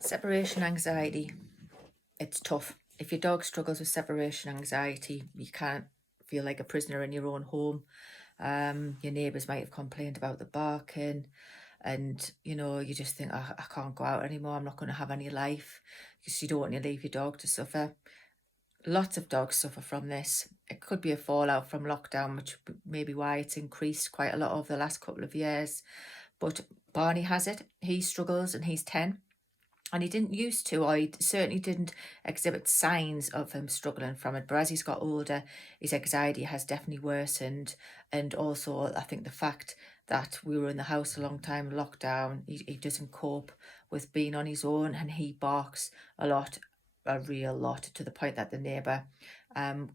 Separation anxiety, it's tough. If your dog struggles with separation anxiety, you can't feel like a prisoner in your own home. Your neighbours might have complained about the barking, and you just think, "Oh, I can't go out anymore. I'm not going to have any life," because you don't want to leave your dog to suffer. Lots of dogs suffer from this. It could be a fallout from lockdown, which may be why it's increased quite a lot over the last couple of years. But Barney has it. He struggles and he's 10. And he didn't used to, or he certainly didn't exhibit signs of him struggling from it. But as he's got older, his anxiety has definitely worsened. And also, I think the fact that we were in the house a long time, lockdown, he doesn't cope with being on his own, and he barks a lot, a real lot, to the point that the neighbour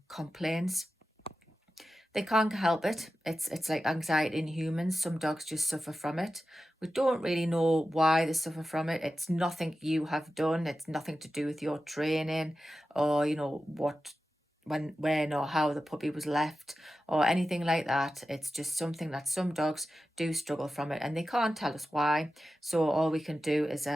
complains. They can't help it. It's like anxiety in humans. Some dogs just suffer from it. We don't really know why they suffer from it. It's nothing you have done. It's nothing to do with your training or, when or how the puppy was left or anything like that. It's just something that some dogs do struggle from it, and they can't tell us why. So all we can do is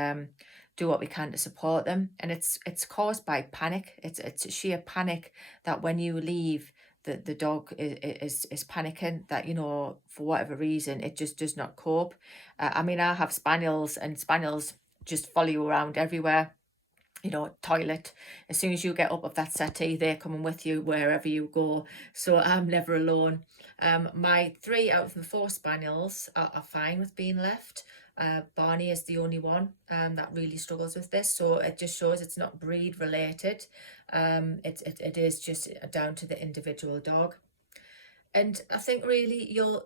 do what we can to support them. And it's caused by panic. It's sheer panic that when you leave, the dog is panicking that, for whatever reason, it just does not cope. I mean, I have spaniels, and spaniels just follow you around everywhere. Toilet. As soon as you get up of that settee, they're coming with you wherever you go. So I'm never alone. My 3 out of the 4 spaniels are fine with being left. Barney is the only one that really struggles with this. So it just shows it's not breed related. It is just down to the individual dog. And I think really you'll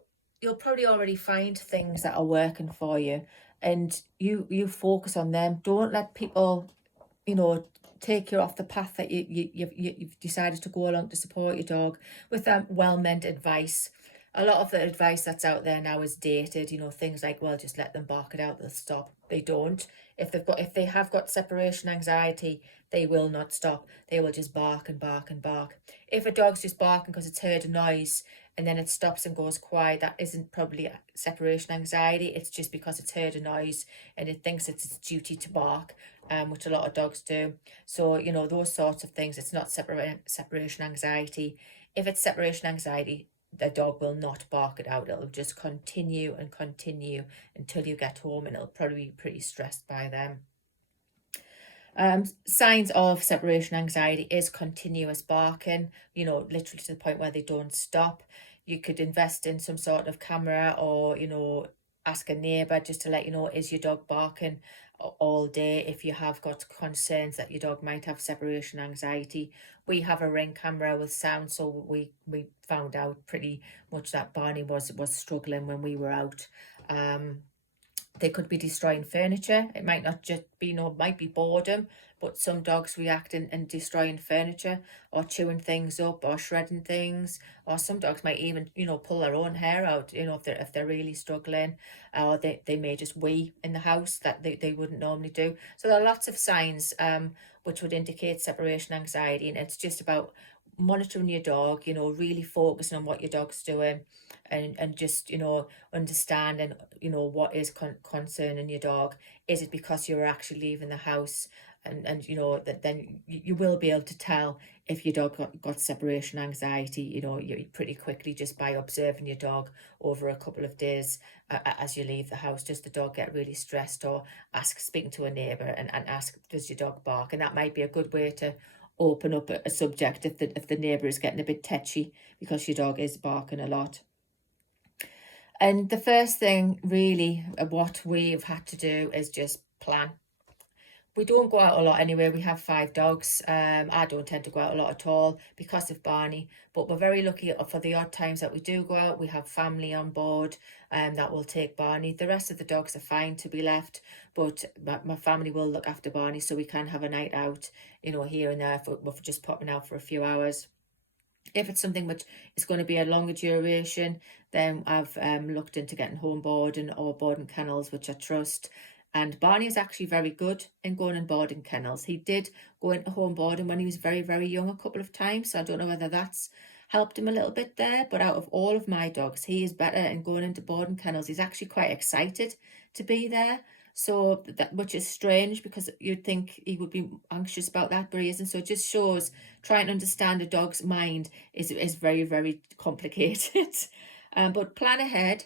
probably already find things that are working for you, and you focus on them. Don't let people take you off the path that you've decided to go along to support your dog with well-meant advice. A lot of the advice that's out there now is dated, things like, well, just let them bark it out, they'll stop. They don't. If they have got separation anxiety, they will not stop. They will just bark and bark and bark. If a dog's just barking because it's heard a noise and then it stops and goes quiet, that isn't probably separation anxiety. It's just because it's heard a noise and it thinks it's its duty to bark, which a lot of dogs do. So, those sorts of things, it's not separation anxiety. If it's separation anxiety, the dog will not bark it out. It'll just continue and continue until you get home, and it'll probably be pretty stressed by then. Signs of separation anxiety is continuous barking, literally to the point where they don't stop. You could invest in some sort of camera or, ask a neighbour just to let you know, is your dog barking all day if you have got concerns that your dog might have separation anxiety. We have a Ring camera with sound, so we found out pretty much that Barney was struggling when we were out. They could be destroying furniture. It might not just be, might be boredom, but some dogs react in destroying furniture or chewing things up or shredding things. Or some dogs might even, pull their own hair out, if they're really struggling. Or they may just wee in the house that they wouldn't normally do. So there are lots of signs which would indicate separation anxiety, and it's just about monitoring your dog, really focusing on what your dog's doing, and just, understanding, what is concerning your dog. Is it because you're actually leaving the house? And that then you will be able to tell if your dog got separation anxiety, you pretty quickly, just by observing your dog over a couple of days as you leave the house. Does the dog get really stressed? Or speaking to a neighbour and ask, does your dog bark? And that might be a good way to open up a subject if the neighbour is getting a bit tetchy because your dog is barking a lot. And the first thing really what we've had to do is just plan. We don't go out a lot anyway. We have 5 dogs. I don't tend to go out a lot at all because of Barney, but we're very lucky for the odd times that we do go out. We have family on board that will take Barney. The rest of the dogs are fine to be left, but my family will look after Barney, so we can have a night out, here and there for just popping out for a few hours. If it's something which is going to be a longer duration, then I've looked into getting home boarding or boarding kennels, which I trust. And Barney is actually very good in going and boarding kennels. He did go into home boarding when he was very, very young a couple of times. So I don't know whether that's helped him a little bit there. But out of all of my dogs, he is better in going into boarding kennels. He's actually quite excited to be there. So that, which is strange because you'd think he would be anxious about that, but he isn't. So it just shows trying to understand a dog's mind is very, very complicated. But plan ahead.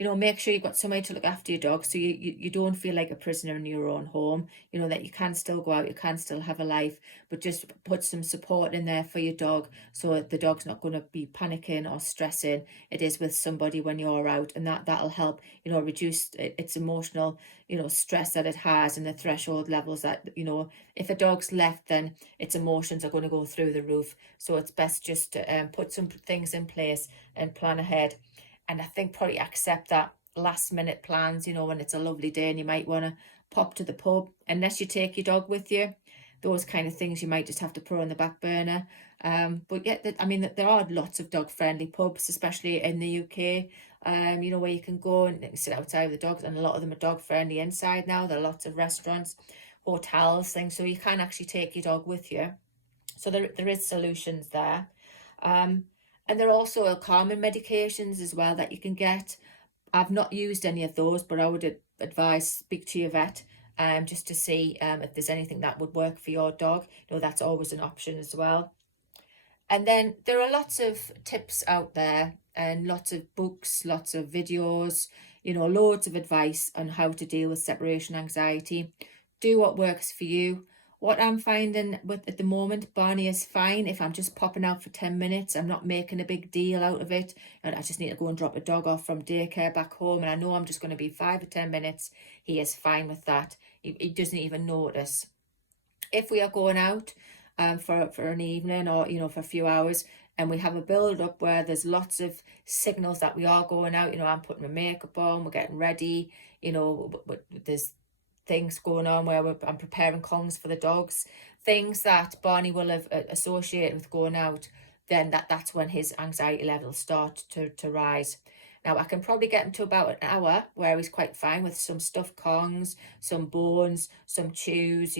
Make sure you've got somebody to look after your dog so you don't feel like a prisoner in your own home. That you can still go out, you can still have a life, but just put some support in there for your dog so the dog's not going to be panicking or stressing. It is with somebody when you're out, and that'll help, reduce its emotional, stress that it has, and the threshold levels that, if a dog's left, then its emotions are going to go through the roof. So it's best just to put some things in place and plan ahead. And I think probably accept that last minute plans, when it's a lovely day and you might want to pop to the pub, unless you take your dog with you. Those kind of things you might just have to put on the back burner. But yeah, I mean, there are lots of dog friendly pubs, especially in the UK, where you can go and sit outside with the dogs, and a lot of them are dog friendly inside now. There are lots of restaurants, hotels, things, so you can actually take your dog with you. So there is solutions there. And there are also calming medications as well that you can get. I've not used any of those, but I would advise speak to your vet just to see if there's anything that would work for your dog. That's always an option as well. And then there are lots of tips out there and lots of books, lots of videos, loads of advice on how to deal with separation anxiety. Do what works for you. What I'm finding with at the moment, Barney is fine if I'm just popping out for 10 minutes. I'm not making a big deal out of it. And I just need to go and drop a dog off from daycare back home. And I know I'm just going to be 5 or 10 minutes. He is fine with that. He doesn't even notice. If we are going out for an evening or, for a few hours, and we have a build up where there's lots of signals that we are going out, I'm putting my makeup on, we're getting ready, there's things going on where I'm preparing Kongs for the dogs, things that Barney will have associated with going out, then that's when his anxiety levels start to rise. Now, I can probably get him to about an hour where he's quite fine with some stuffed Kongs, some bones, some chews,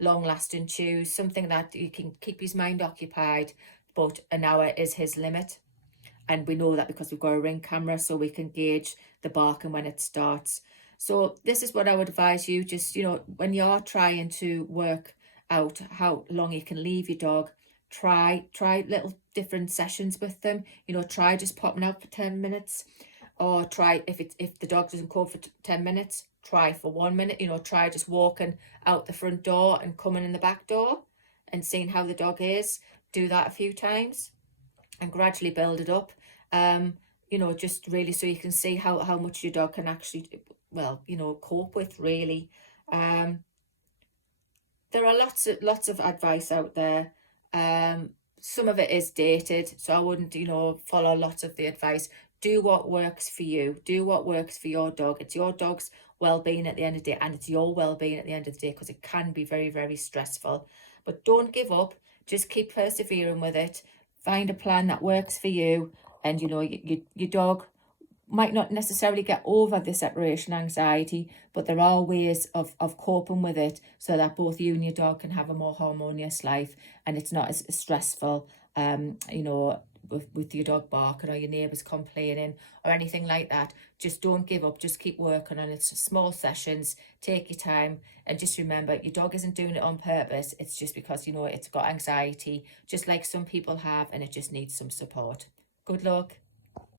long-lasting chews, something that you can keep his mind occupied, but an hour is his limit. And we know that because we've got a Ring camera, so we can gauge the barking when it starts. So this is what I would advise you, just, when you're trying to work out how long you can leave your dog, try little different sessions with them. Try just popping out for 10 minutes, or try if the dog doesn't cope for 10 minutes, try for 1 minute. Try just walking out the front door and coming in the back door and seeing how the dog is. Do that a few times and gradually build it up. Just really so you can see how much your dog can actually, cope with, really. There are lots of advice out there. Some of it is dated, so I wouldn't, follow lots of the advice. Do what works for you. Do what works for your dog. It's your dog's well-being at the end of the day, and it's your well-being at the end of the day, because it can be very, very stressful. But don't give up. Just keep persevering with it. Find a plan that works for you, and your dog might not necessarily get over the separation anxiety, but there are ways of coping with it so that both you and your dog can have a more harmonious life, and it's not as stressful, with your dog barking or your neighbours complaining or anything like that. Just don't give up. Just keep working on it. Small sessions, take your time, and just remember, your dog isn't doing it on purpose. It's just because, it's got anxiety, just like some people have, and it just needs some support. Good luck.